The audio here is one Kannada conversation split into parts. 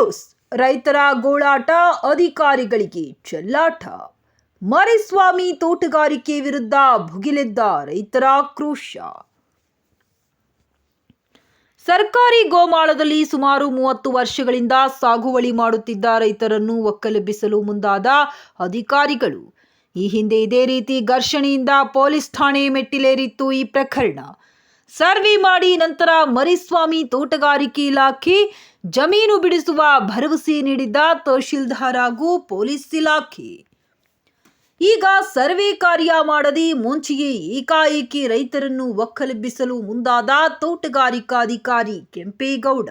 ನ್ಯೂಸ್. ರೈತರ ಗೋಳಾಟ, ಅಧಿಕಾರಿಗಳಿಗೆ ಚೆಲ್ಲಾಟ. ಮರಿಸ್ವಾಮಿ ತೋಟಗಾರಿಕೆ ವಿರುದ್ಧ ಭುಗಿಲೆದ್ದ ರೈತರ ಆಕ್ರೋಶ. ಸರ್ಕಾರಿ ಗೋಮಾಳದಲ್ಲಿ ಸುಮಾರು ಮೂವತ್ತು ವರ್ಷಗಳಿಂದ ಸಾಗುವಳಿ ಮಾಡುತ್ತಿದ್ದ ರೈತರನ್ನು ಒಕ್ಕಲೆಬ್ಬಿಸಲು ಮುಂದಾದ ಅಧಿಕಾರಿಗಳು. ಈ ಹಿಂದೆ ಇದೇ ರೀತಿ ಘರ್ಷಣೆಯಿಂದ ಪೊಲೀಸ್ ಠಾಣೆ ಮೆಟ್ಟಿಲೇರಿತ್ತು ಈ ಪ್ರಕರಣ. ಸರ್ವೆ ಮಾಡಿ ನಂತರ ಮರಿಸ್ವಾಮಿ ತೋಟಗಾರಿಕೆ ಇಲಾಖೆ ಜಮೀನು ಬಿಡಿಸುವ ಭರವಸೆ ನೀಡಿದ್ದ ತಹಶೀಲ್ದಾರ್ ಹಾಗೂ ಪೊಲೀಸ್ ಇಲಾಖೆ. ಈಗ ಸರ್ವೆ ಕಾರ್ಯ ಮಾಡದೆ ಮುಂಚೆಯೇ ಏಕಾಏಕಿ ರೈತರನ್ನು ಒಕ್ಕಲೆಬ್ಬಿಸಲು ಮುಂದಾದ ತೋಟಗಾರಿಕಾಧಿಕಾರಿ ಕೆಂಪೇಗೌಡ.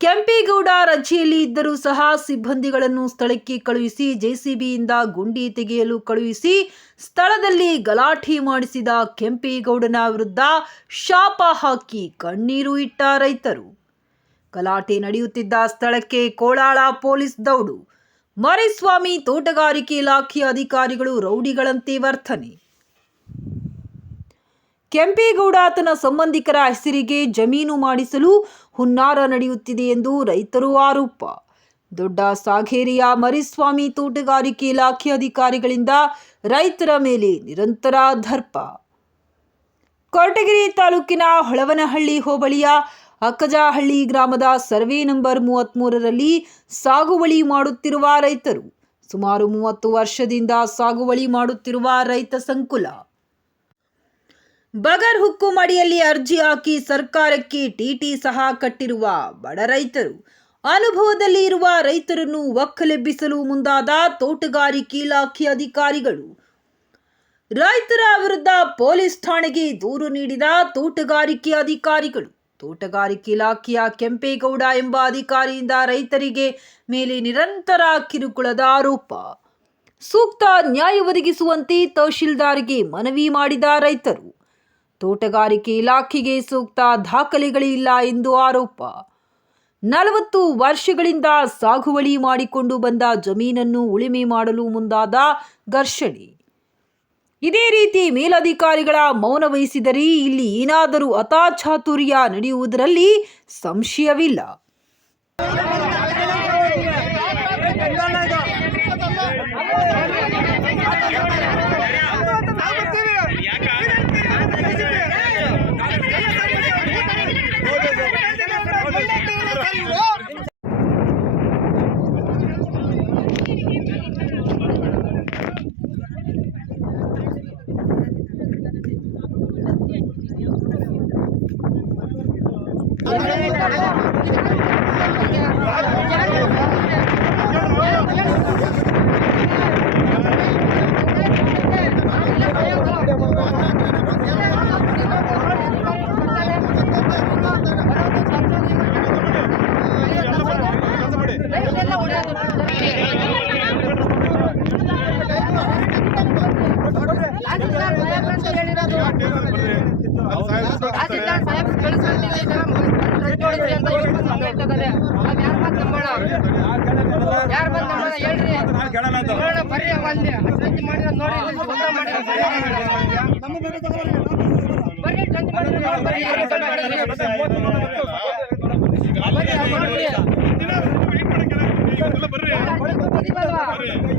ಕೆಂಪೇಗೌಡ ರಜೆಯಲ್ಲಿ ಇದ್ದರೂ ಸಹ ಸಿಬ್ಬಂದಿಗಳನ್ನು ಸ್ಥಳಕ್ಕೆ ಕಳುಹಿಸಿ ಜೆಸಿಬಿಯಿಂದ ಗುಂಡಿ ತೆಗೆಯಲು ಕಳುಹಿಸಿ ಸ್ಥಳದಲ್ಲಿ ಗಲಾಟೆ ಮಾಡಿಸಿದ ಕೆಂಪೇಗೌಡನ ವಿರುದ್ಧ ಶಾಪ ಹಾಕಿ ಕಣ್ಣೀರು ಇಟ್ಟ ರೈತರು. ಗಲಾಟೆ ನಡೆಯುತ್ತಿದ್ದ ಸ್ಥಳಕ್ಕೆ ಕೋಳಾಳ ಪೊಲೀಸ್ ದೌಡು. ಮರಿಸ್ವಾಮಿ ತೋಟಗಾರಿಕೆ ಇಲಾಖೆಯ ಅಧಿಕಾರಿಗಳು ರೌಡಿಗಳಂತೆ ವರ್ತನೆ. ಕೆಂಪೇಗೌಡ ತನ್ನ ಸಂಬಂಧಿಕರ ಹೆಸರಿಗೆ ಜಮೀನು ಮಾಡಿಸಲು ಹುನ್ನಾರ ನಡೆಯುತ್ತಿದೆ ಎಂದು ರೈತರು ಆರೋಪ. ದೊಡ್ಡ ಸಾಗೇರಿಯ ಮರಿಸ್ವಾಮಿ ತೋಟಗಾರಿಕೆ ಇಲಾಖೆ ಅಧಿಕಾರಿಗಳಿಂದ ರೈತರ ಮೇಲೆ ನಿರಂತರ ದರ್ಪ. ಕೊರಟಗೆರೆ ತಾಲೂಕಿನ ಹೊಳವನಹಳ್ಳಿ ಹೋಬಳಿಯ ಅಕ್ಕಜಹಳ್ಳಿ ಗ್ರಾಮದ ಸರ್ವೆ ನಂಬರ್ ಮೂವತ್ತ್ಮೂರರಲ್ಲಿ ಸಾಗುವಳಿ ಮಾಡುತ್ತಿರುವ ರೈತರು. ಸುಮಾರು ಮೂವತ್ತು ವರ್ಷದಿಂದ ಸಾಗುವಳಿ ಮಾಡುತ್ತಿರುವ ರೈತ ಸಂಕುಲ. ಬಗರ್ ಹುಕ್ಕುಮಡಿಯಲ್ಲಿ ಅರ್ಜಿ ಹಾಕಿ ಸರ್ಕಾರಕ್ಕೆ ಟಿಟಿ ಸಹ ಕಟ್ಟಿರುವ ಬಡ ರೈತರು. ಅನುಭವದಲ್ಲಿ ಇರುವ ರೈತರನ್ನು ಒಕ್ಕಲೆಬ್ಬಿಸಲು ಮುಂದಾದ ತೋಟಗಾರಿಕೆ ಇಲಾಖೆ ಅಧಿಕಾರಿಗಳು. ರೈತರ ವಿರುದ್ಧ ಪೊಲೀಸ್ ಠಾಣೆಗೆ ದೂರು ನೀಡಿದ ತೋಟಗಾರಿಕೆ ಅಧಿಕಾರಿಗಳು. ತೋಟಗಾರಿಕೆ ಇಲಾಖೆಯ ಕೆಂಪೇಗೌಡ ಎಂಬ ಅಧಿಕಾರಿಯಿಂದ ರೈತರಿಗೆ ಮೇಲೆ ನಿರಂತರ ಕಿರುಕುಳದ ಆರೋಪ. ಸೂಕ್ತ ನ್ಯಾಯ ಒದಗಿಸುವಂತೆ ತಹಶೀಲ್ದಾರ್ಗೆ ಮನವಿ ಮಾಡಿದ ರೈತರು. ತೋಟಗಾರಿಕೆ ಇಲಾಖೆಗೆ ಸೂಕ್ತ ದಾಖಲೆಗಳಿಲ್ಲ ಎಂದು ಆರೋಪ. ನಲವತ್ತು ವರ್ಷಗಳಿಂದ ಸಾಗುವಳಿ ಮಾಡಿಕೊಂಡು ಬಂದ ಜಮೀನನ್ನು ಉಳಿಮೆ ಮಾಡಲು ಮುಂದಾದ ಘರ್ಷಣೆ. ಇದೇ ರೀತಿ ಮೇಲಧಿಕಾರಿಗಳ ಮೌನ ವಹಿಸಿದರೆ ಇಲ್ಲಿ ಏನಾದರೂ ಅತಾಚಾತುರ್ಯ ನಡೆಯುವುದರಲ್ಲಿ ಸಂಶಯವಿಲ್ಲ. ஆமா ಮಾಡಿರೋದು? ಬರ್ರಿ, ಅದ್ ನೋಡಿ ಬರ್ರಿ, ಗೊತ್ತಿಲ್ವಲ್ವಾ?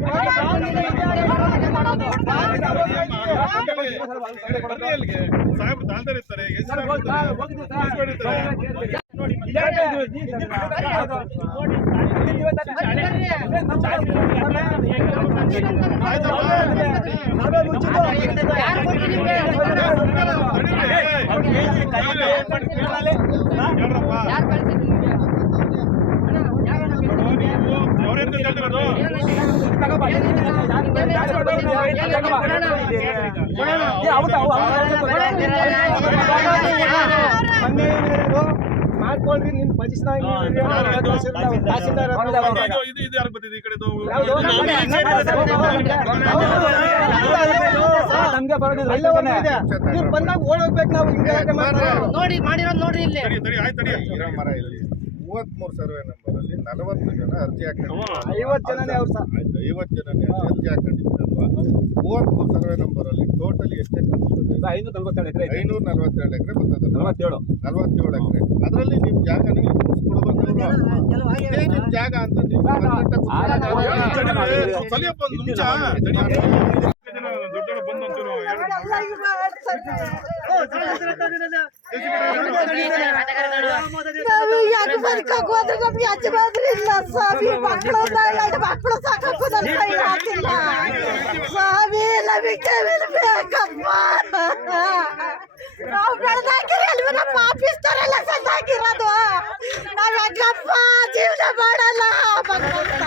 ಯಾರ್ ಬಂದಿಲ್ಲ, ಇದೇ ಮಾಡೋದು, ಬರ್ರಿ ಮಾಡೋದು. ಸಾಹೇಬ್ರು ತಾಳ್ತಾರೆ ಇರ್ತಾರೆ ಎಷ್ಟು ಯಾರ್ ಕೊಟ್ಟಿದ್ದೀವಿ? ಯಾರ್ ಮಾಡ್ಕೊಳ್ರಿ ನಿಮ್ ಪಜಿಸ್ನಾಗ ಇದು ಇದು ಇದು ಯಾರಿಗೆ ಬಂದಿದೆ ಈ ಕಡೆದು ನಮ್ಗೆ ಬರೋದಿಲ್ಲ ನೀವು ಬಂದಾಗ ಓಡ್ ಹೋಗ್ಬೇಕು ನಾವು ಹಿಂಗೆ ಮಾಡ್ತಾರೆ? ನೋಡಿ ಮಾಡಿರೋದು ನೋಡ್ರಿ ಇಲ್ಲಿ. ತಡಿ ತಡಿ ಆಯ್ತು ತಡಿ ಇರೋ ಮರ ಇಲ್ಲಿ. ಮೂವತ್ಮೂರು ಸರ್ವೆ ನಂಬರ್ ಅಲ್ಲಿ ನಲವತ್ತು ಜನ ಅರ್ಜಿ ಹಾಕೊಂಡಿದ್ದಾರೆ. ಐವತ್ತು ಜನನೇ ಅವ್ರು ಸಹ ಆಯ್ತು ಐವತ್ತು ಜನನೇ ಅರ್ಜಿ ಹಾಕೊಂಡಿದ್ದಾರಲ್ವಾ? ಮೂವತ್ಮೂರು ಸರ್ವೆ ನಂಬರ್ ಅಲ್ಲಿ ಟೋಟಲಿ ಎಷ್ಟು ಎಕರೆ ಬರ್ತದೆ ಐನೂರ ನಲ್ವತ್ತೆರಡು ಎಕರೆ ಐನೂರ ನಲವತ್ತೆರಡು ಎಕರೆ ಬರ್ತದೆ ನಲವತ್ತೇಳು. ನಲವತ್ತೇಳು ಎಕರೆ. ಜಾಗ ನೀವು ಜಾಗ ಅಂತ ನೀವು ಯಾಕೆ ಬದುಕಕ್ಕೆ ಹೋದ್ರೆ ನಮ್ಗೆ ಯಜಮಾನ್ರು ಇಲ್ಲ ಸ್ವಾಮಿ? ಮಕ್ಕಳು ಎರಡು ಮಕ್ಕಳು ಸಾಕಕ್ಕೂ ನನ್ನ ಕೈ ಹಾಕಿಲ್ಲ ಸ್ವಾಮಿ ನಮಗೆ ಜಮೀನು ಬೇಕಪ್ಪ ನಾವು ಬೆಳೆದಾಕಿರಿ ಅಲ್ವ ನಮ್ಮ ಆಫೀಸ್ದವರೆಲ್ಲ ಸದ್ದಾಗಿರೋದು ನಾವು ಹೆಂಗಪ್ಪ ಜೀವನ ಮಾಡಲ್ಲ ಭಗವಂತ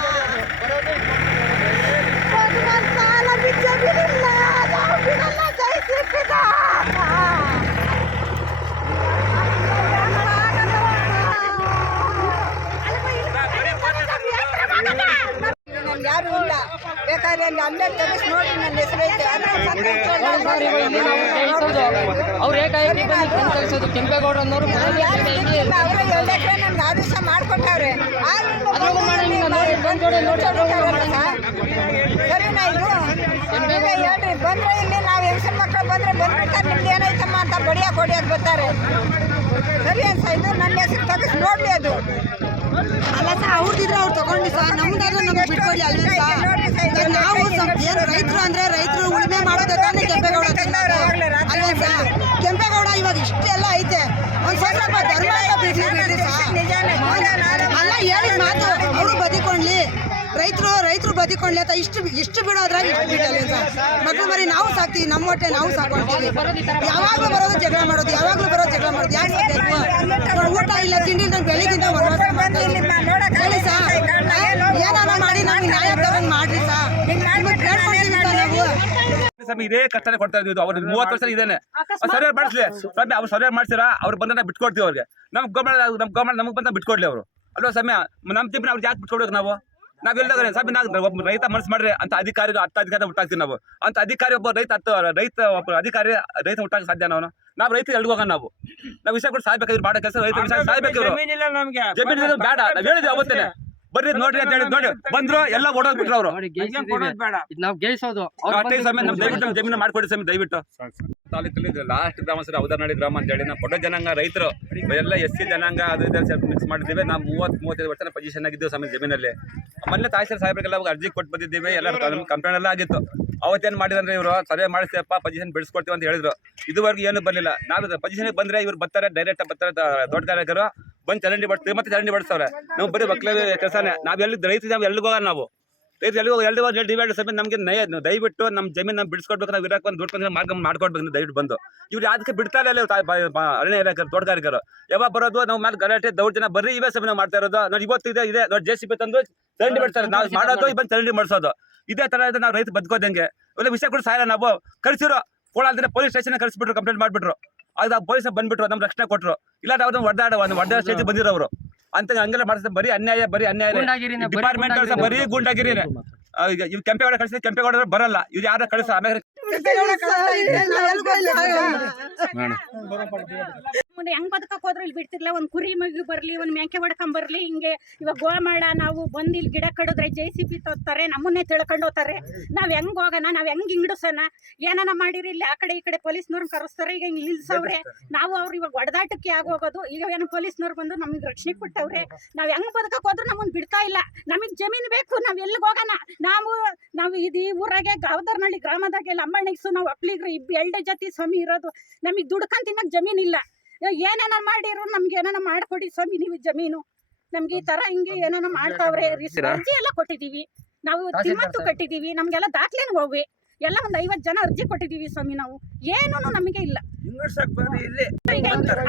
ಭಗವಂತ ನಮಗೆ ಜಮೀನಿಲ್ಲ ನಾವು ಬಿಡಲ್ಲ ಜಯಿಸಿಟ್ಟಿದ ನಮ್ಗೆ ಯಾರು ಇಲ್ಲ ಬೇಕಾದ್ರೆ ಅಲ್ಲಿ ಅಲ್ಲೇ ತೆಗೆಸ್ ನೋಡಿ ನನ್ನ ಹೆಸರು ಐತೆ ಅವ್ರು ಏಕಾಏಕಿ ಬಂದು ಬಂದು ಕಳ್ಸೋದು ಕೆಂಪೇಗೌಡ ಅನ್ನೋರು ನಮ್ಗೆ ಆದೇಶ ಮಾಡಿಕೊಟ್ಟವ್ರೆ. ಸರಿನಾ ಇದು? ಹೇಳ್ರಿ ಬಂದ್ರೆ ಇಲ್ಲಿ ನಾವು ಹೆಂಗಸರ ಮಕ್ಕಳು ಬಂದ್ರೆ ಬಂದ್ಬಿಡ್ತಾರೆ ನಿಮ್ದು ಏನೈತಮ್ಮ ಅಂತ ಬಡಿಯಾಕ್ ಹೊಡಿಯಕ್ ಬರ್ತಾರೆ. ಸರಿ ಅನ್ಸ ಇದು ನನ್ನ ಹೆಸರು ತಗಸ್ ನೋಡ್ಲಿ ಅದು. ಅಲ್ಲ ಸರ್ ಅವ್ರದಿದ್ರೆ ಅವ್ರು ತಗೊಂಡಿ ಸರ್ ನಮ್ದಾದ್ರೂ ನಮ್ಗೆ ಬಿಟ್ಕೊಡಿ ಅಲ್ವೇ ಸರ್? ನಾವು ಏನು ರೈತರು ಅಂದ್ರೆ ರೈತರು ಸ್ವಲ್ಪ ಧರ್ಮ ಸರ್ ಅಲ್ಲ ಹೇಳಿದ ಮಾತು? ಅವರು ಬದಿಕೊಂಡ್ಲಿ. ರೈತರು ರೈತರು ಬದಿಕೊಂಡ್ಲಿ ಅಂತ ಇಷ್ಟು ಇಷ್ಟು ಬಿಡೋದ್ರಾಗ ಇಷ್ಟು ಬಿಡಲ್ಲ ಸರ್ ಮರಿ ನಾವು ಸಾಕ್ತೀವಿ ನಮ್ಮ ಹೊಟ್ಟೆ ನಾವು ಸಾಕೊಂತೀವಿ ಯಾವಾಗಲೂ ಬರೋದು ಜಗಳ ಮಾಡೋದು ಯಾವಾಗಲೂ ಬರೋದು ಜಗಳ ಮಾಡೋದು. ಯಾಕೆ ಊಟ ಇಲ್ಲ ತಿಂಡಿ ಇಲ್ಲ ಬೆಳಿಗ್ಗಿಂದ. ಹೇಳಿ ಸಾ. ಏನಾನ ಮಾಡಿ ನಮ್ಗೆ ನ್ಯಾಯ ತಗೊಂಡು ಮಾಡ್ರಿ ಸಾ. ಸ್ವಾಮಿ ಇದೇ ಕಷ್ಟನೇ ಕೊಡ್ತಾ ಇದ್ದೀವಿ ಅವ್ರ ಮೂವತ್ತು ವರ್ಷ ಇದೇನೆ. ಸರ್ವೆ ಮಾಡಿಸ್ಲಿ. ಸ್ವಾಮಿ ಅವ್ರು ಸರ್ವೆ ಮಾಡಿಸಿರ ಅವ್ರು ಬಂದ ಬಿಟ್ಕೊಡ್ತೀವಿ ಅವ್ರಿಗೆ. ನಮ್ ಗೌರ್ಮೆಂಟ್ ನಮ್ ಗೌರ್ಮೆಂಟ್ ನಮಗೆ ಬಂದ ಬಿಟ್ಕೊಡ್ಲಿ ಅವರು. ಅಲ್ವಾ ಸ್ವಾಮಿ? ನಮ್ಮ ತಿಂಪಿನ ಅವ್ರಿಗೆ ಯಾಕೆ ಬಿಟ್ಕೊಡ್ಬೇಕು ನಾವು? ನಾವ್ ಎಲ್ಲ ಸ್ವಾಮಿ ನಾವು ಒಬ್ಬ ರೈತ ಮನಸ್ಸು ಮಾಡ್ರಿ. ಅಂತ ಅಧಿಕಾರಿ ಹತ್ತ ಅಧಿಕಾರಿ ಹುಟ್ಟಾಕ್ತೀವಿ ನಾವು. ಅಂತ ಅಧಿಕಾರಿ ಒಬ್ಬ ರೈತ ಹತ್ತು ರೈತ ಒಬ್ಬ ಅಧಿಕಾರಿ ರೈತ ಹುಟ್ಟಾಕ ಸಾಧ್ಯ ನಾವು. ನಾವು ರೈತ ಎಲ್ಗೋಗ ಹೋಗೋಣ ನಾವು. ನಾವು ವಿಷಯ ಕೂಡ ಸಾಯ್ಬೇಕಾದ್ರೆ ಮಾಡೋ ಕೆಲಸ ರೈತ ವಿಷಯ ಸಾಯ್ಬೇಕು. ಜಮೀನು ಬೇಡ. ನಾವ್ ಹೇಳಿದ್ವಿ ಅವತ್ತೇನೆ. ಬರ್ರಿ ನೋಡ್ರಿ ಅಂತ ಹೇಳಿ ನೋಡಿ ಬಂದ್ರು ಎಲ್ಲ ಓಡೋಗ್ಬಿಟ್ರು ಅವರು. ನೋಡಿ ನಾವು ದಯವಿಟ್ಟು ಜಮೀನ ಮಾಡ್ಕೊಡಿ ಸ್ವಾಮಿ ದಯವಿಟ್ಟು. ತಾಲೂಕಲ್ಲಿ ಲಾಸ್ಟ್ ಗ್ರಾಮ ಸರ್ ಗ್ರಾಮ ಅಂತ ಹೇಳಿ ನಾವು ಕೊಡೋ ಜನಾಂಗ ರೈತರು. ಎಲ್ಲ ಎಸ್ ಸಿ ಜನಾಂಗ ಅದು ಸ್ವಲ್ಪ ಮಿಕ್ಸ್ ಮಾಡಿದ್ದೀವಿ. ನಾವು ಮೂವತ್ತು ಮೂವತ್ತೈದು ವರ್ಷ ಪೊಸಿಷನ್ ಆಗಿದ್ದೀವಿ ಸ್ವಾಮಿ ಜಮೀನಲ್ಲಿ. ಮೊನ್ನೆ ತಹಸೀಲ್ ಸಾಹೇಬ್ರಿಗೆಲ್ಲ ಅವಾಗ ಅರ್ಜಿ ಕೊಟ್ಟು ಬಂದಿದ್ದೀವಿ. ಎಲ್ಲ ನಮ್ಮ ಕಂಪ್ಲೇಂಟ್ ಎಲ್ಲ ಆಗಿತ್ತು. ಅವತ್ತೇನು ಮಾಡಿದ್ರೆ ಇವರು ಸರ್ವೆ ಮಾಡಿಸ್ತೀಯಪ್ಪ ಪೊಸಿಷನ್ ಬಿಡಿಸ್ಕೊಡ್ತೀವಿ ಅಂತ ಹೇಳಿದ್ರು. ಇದುವರೆಗೂ ಏನು ಬರಲಿಲ್ಲ. ನಾವು ಪೊಸಿಷನ್ಗೆ ಬಂದ್ರೆ ಇವರು ಬರ್ತಾರೆ ಡೈರೆಕ್ಟ್ ಬರ್ತಾರೆ ದೊಡ್ಡ ತೋಟಗಾರಿಕರು ಬಂದು ಚರಂಡಿ ಬಡ್ತೀವಿ ಮತ್ತೆ ಚರಂಡಿ ಬಡಿಸ್ತವ್ರೆ. ನಾವು ಬರೀ ಮಕ್ಕಳ ಕೆಲಸನೇ. ನಾವು ಎಲ್ಲಿ ರೈತ ನಾವು ಎಲ್ಲಿಗೆ ಹೋಗೋಣ ನಾವು? ರೈತರು ಎಲ್ಲಿ ಹೋಗಿ ಎಲ್ಲಿ ಹೋಗಿ ಡಿವೈಡ್ ಸಮೇತ ನಮಗೆ ನಯ ದಯವಿಟ್ಟು ನಮ್ಮ ಜಮೀನ್ ನಾವು ಬಿಡಿಸ್ಕೊಡ್ಬೇಕು, ನಾವು ಇರಕ್ಕೆ ಒಂದು ದುಡ್ಕೊಂಡ್ರೆ ಮಾರ್ಗ ಮಾಡ್ಕೊಡ್ಬೇಕು ದಯವಿಟ್ಟು ಬಂದು. ಇವ್ರು ಅದಕ್ಕೆ ಬಿಡ್ತಾರೆ ಇಲ್ಲ ಅರಣ್ಯ ಇಲಾಖೆ ತೋಟಗಾರಿಕರು. ಯಾವಾಗ ಬರೋದು, ನಾವು ಮೇಲೆ ಗಲಾಟೆ ದೌರ್ಜನ ಬರೀ ಇವೇ ಸಮಯ ಮಾಡ್ತಾ ಇರೋದು. ನಾವು ಇವತ್ತು ಇದೆ ಇದೆ. ಜೆ ಸಿ ಬಿ ತಂದು ಚರಂಡಿ ಬಿಡ್ತಾರೆ ನಾವು ಮಾಡೋದು ಬಂದು ಚರಂಡಿ ಮಾಡಿಸೋದು. ಇದೇ ತರ ಇದೆ ನಾವು ರೈತ ಬದುಕೋದಂಗೆ ಒಳ್ಳೆ ವಿಷಯ ಕೂಡ ಸಾಯಲ್ಲ ನಾವು. ಕಳಿಸಿರೋ, ಕೋಲಾರದಿಂದ ಪೊಲೀಸ್ ಸ್ಟೇಷನ್ ಕಳಿಸ್ಬಿಟ್ರು, ಕಂಪ್ಲೇಂಟ್ ಮಾಡ್ಬಿಟ್ರು. ಅದು ಆ ಪೊಲೀಸ್ ಬಂದ್ಬಿಟ್ರು ನಮ್ಗೆ ರಕ್ಷಣೆ ಕೊಟ್ಟರು ಇಲ್ಲ ನಾವು ಹೊಡೆದಾಡ ಒಂದು ಹೊಡೆದ ಸ್ಟೇಜ್ ಬಂದಿರೋರು. ಅಂತ ಹಂಗೆಲ್ಲ ಮಾಡಿಸ್ತಾರೆ ಬರೀ ಅನ್ಯಾಯ ಬರೀ ಅನ್ಯಾಯ. ಡಿಪಾರ್ಟ್ಮೆಂಟ್ ಬರಿ ಗೂಂಡಾಗಿರಿ. ಇವ್ ಕೆಂಪೇಗೌಡ ಕಳಿಸಿದ್ರೆ ಕೆಂಪೇಗೌಡ ಬರಲ್ಲ. ಇವ್ರು ಯಾರ ಕಳಿಸ ಆಮೇಲೆ ಮುಂದೆ ಹೆಂಗ್ ಬದುಕಕ್ ಹೋದ್ರೆ ಇಲ್ಲಿ ಬಿಡ್ತಿರ್ಲಿಲ್ಲ. ಒಂದ್ ಕುರಿ ಮಗು ಬರ್ಲಿ ಒಂದ್ ಮೇಕೆ ಹೊಡ್ಕೊಂಡ್ ಬರ್ಲಿ ಹಿಂಗೆ ಇವಾಗ ಗೋಮಾಳ ನಾವು ಬಂದ್ ಇಲ್ಲಿ ಗಿಡ ಕಡಿದ್ರೆ ಜೆ ಸಿ ಪಿ ತೋತಾರೆ ನಮ್ಮನ್ನೇ ತಿಳ್ಕೊಂಡು ಹೋಗ್ತಾರೆ. ನಾವ್ ಹೆಂಗ್ ಹೋಗೋಣ? ನಾವ್ ಹೆಂಗ್ ಹಿಂಗಡಿಸೋಣ ಏನಾನ ಮಾಡಿರಿ ಇಲ್ಲಿ ಆ ಕಡೆ ಈ ಕಡೆ ಪೊಲೀಸ್ನವ್ರನ್ನ ಕರೆಸ್ತಾರೆ ಈಗ ಹಿಂಗ್ ನಿಲ್ಸವ್ರೆ. ನಾವು ಅವ್ರು ಇವಾಗ ಹೊಡೆದಾಟಕ್ಕೆ ಆಗೋಗೋದು. ಈಗ ಏನು ಪೊಲೀಸ್ನವ್ರು ಬಂದು ನಮಗೆ ರಕ್ಷಣೆ ಕೊಟ್ಟವ್ರೆ. ನಾವ್ ಹೆಂಗ್ ಬದುಕಕ್ ಹೋದ್ರು ನಮ್ಮನ್ ಬಿಡ್ತಾ ಇಲ್ಲ. ನಮಗ್ ಜಮೀನ್ ಬೇಕು ನಾವ್ ಎಲ್ಲಿಗೆ ಹೋಗೋಣ? ನಾವು ನಾವು ಇದು ಈ ಊರಾಗೆ ಗಾವದರ್ನಳ್ಳಿ ಗ್ರಾಮದಾಗೆ ಲಂಬಾಣಿಗ್ಸು ನಾವು ಅಪ್ಲಿಗ್ರಿ ಇಬ್ಬ ಎರಡೇ ಜೊತೆ ಸ್ವಾಮಿ ಇರೋದು. ನಮಗೆ ದುಡ್ಕೊಂಡು ತಿನ್ನಕ್ ಜಮೀನ್ ಇಲ್ಲ. ಏನೇನ ಮಾಡಿರೋ ನಮ್ಗೆ ಏನೇನ ಮಾಡ್ಕೊಡಿ ಸ್ವಾಮಿ ನೀವು ಜಮೀನು. ನಮ್ಗೆ ಈ ತರ ಹಿಂಗೆ ಏನಾನ ಮಾಡ್ತಾವ್ರೆ ಅರ್ಜಿ ಎಲ್ಲ ಕೊಟ್ಟಿದೀವಿ. ನಾವು ತಿಮ್ಮತ್ತು ಕಟ್ಟಿದೀವಿ ನಮ್ಗೆಲ್ಲ ದಾಖಲೆನೂ ಹೋಗಿ ಎಲ್ಲ ಒಂದ್ ಐವತ್ ಜನ ಅರ್ಜಿ ಕೊಟ್ಟಿದೀವಿ ಸ್ವಾಮಿ ನಾವು. ಏನೂ ನಮಗೆ ಇಲ್ಲ.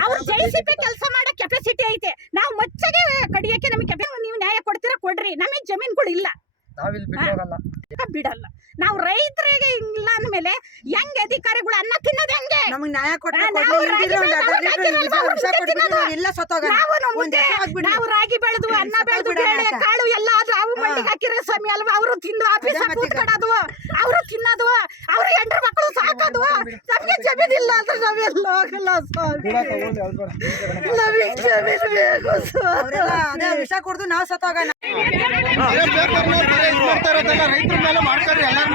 ಅವ್ರು ಜೈಸಿಪಿ ಕೆಲಸ ಮಾಡೋ ಕೆಪಾಸಿಟಿ ಐತೆ. ನಾವು ಮಚ್ಚಗೆ ಕಡಿಯಕ್ಕೆ ನಮಗೆ ನೀವು ನ್ಯಾಯ ಕೊಡ್ತೀರಾ ಕೊಡ್ರಿ. ನಮಗೆ ಜಮೀನ್ಗಳು ಇಲ್ಲ. ನಾವಿಲ್ಲಿ ಬಿಡೋಗಲ್ಲ ಬಿಡಲ್ಲ ನಾವು ರೈತರಿಗೆ ಇಲ್ಲ ಅಂದ್ಮೇಲೆ ಹೆಂಗ್ ಅಧಿಕಾರಿಗಳು ಅನ್ನ ತಿನ್ನೋದು ಹೆಂಗೆ ನಮಗೆ ನ್ಯಾಯ ಕೊಟ್ರೆ ನಾವು ಕೊಡ್ಲಿ ರಾಗಿ ಇಲ್ದಿದ್ರೆ ಒಂದ್ ಅರ್ಧ ಬೆಳ್ದು ನಾವು ಮುದ್ದೆ ತಿನ್ನೋದು. ಒಂದ್ ಮುಂದೆ ಹೆಸರು ಹಾಕ್ಬಿಡಿ. ನಾವು ರಾಗಿ ಬೆಳೆದು ಅನ್ನ ಬೆಳೆದು ಬೇಳೆ ಅಂತ. ಕಾಳು ಎಲ್ಲ ಆದ್ರೂ ಅವು ಮಂಡಿಗೆ ಹಾಕಿರೋ ಸ್ವಾಮಿ ಅಲ್ವಾ? ಅವರು ತಿಂದು ಆಫೀಸ್. ಕೂತ್ಕೊಳೋದು ಅವರು ತಿನ್ನೋದು ಅವ್ರ ಹೆಂಡ್ರ ಮಕ್ಕಳು ಸಾಕೋದು. ನಮ್ಗೆ ಜಮೀನಿಲ್ಲ ಅಂದ್ರೆ ನಾವೆಲ್ಲ ಹೋಗಲ್ಲ ಸ್ವಾಮಿ. ನಮಗೆ ಜಮೀನ್ ಬೇಕು ಸ್ವಾಮಿ. ವಿಷ ಕುಡ್ದು ನಾವು ಸತ್ತೋಗೋಣ. ರೈತರ ಮೇಲೆ ಮಾಡ್ತಾರೆ ಎಲ್ಲರ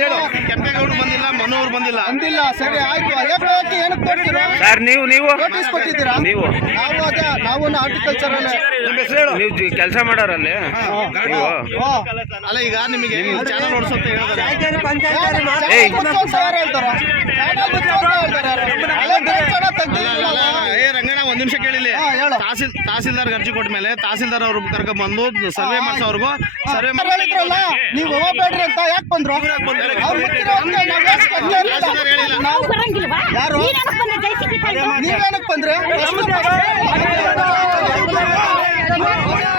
ಮೇಲೂ ಕೆಂಪೇಗೌಡರು ಬಂದಿಲ್ಲ ಬಂದಿಲ್ಲ. ಅಂದಿಲ್ಲ ಸರಿ ಆಯ್ತು. ಏನಕ್ಕೆ ಕೊಡ್ತೀರಾ ಸರ್ ನೀವು ನೀವು. ನೋಟಿಸ್ ಕೊಟ್ಟಿದ್ದೀರಾ? ನೀವು. ನಾವು ಅದೇ ನಾವು ಹಾರ್ಟಿಕಲ್ಚರ್ ಅಲ್ಲೇ. ನೀವು ಕೆಲಸ ಮಾಡೋರಲ್ಲಿ ನೀವು ಅಲ್ಲ ಈಗ ನಿಮಗೆ ಚಾನಲ್ ಓಡಿಸುತ್ತೆ. ಏ ರಂಗಣ್ಣ ಒಂದ್ ನಿಮಿಷ ಕೇಳಿಲಿ. ತಹಸೀಲ್ ತಹಸೀಲ್ದಾರ್ ಅರ್ಜಿ ಕೊಟ್ಟ ಮೇಲೆ ತಹಸೀಲ್ದಾರ್ ಅವ್ರು ಕರ್ಕೊಂಡ್ ಬಂದು ಸರ್ವೆ ಮಾಡ್ಸೋರ್ಗು ಸರ್ವೆ ಹೇಳಿದ್ರಲ್ಲ ನೀವು ಹೋಗ್ಬೇಡ್ರಿ ಅಂತ ಯಾಕೆ ಬಂದ್ರು ಯಾರು? ನೀವೇನಕ್ಕೆ ಬಂದ್ರಿ Come on,